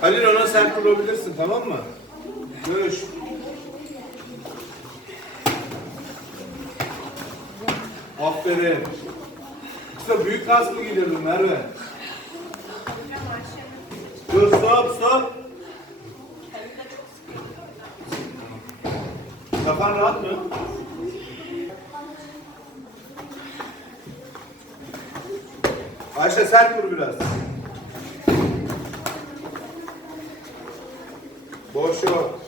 Halil ona sert vurabilirsin tamam mı? Görüş. Aferin. Kısa büyük kas mı giydirirdin Merve? Dur stop stop. Kafan rahat mı? Ayşe sert vur biraz. Boş yok.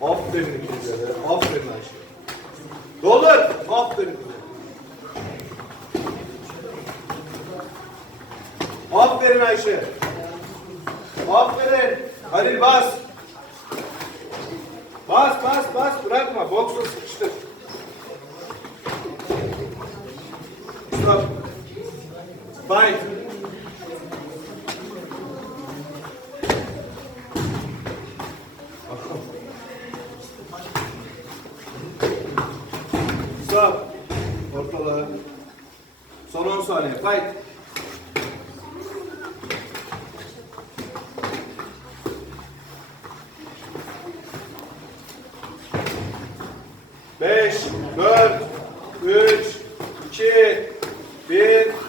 Aferin ikinize de. Aferin Ayşe. Doldur. Aferin kızım. Aferin Ayşe. Aferin. Halil bas. Bas bas bas bırakma. Boksu sıkıştır. Stop. Fight. Stop. Ortalığı. Son 10 saniye. Fight. Beş, dört, üç, iki, bir,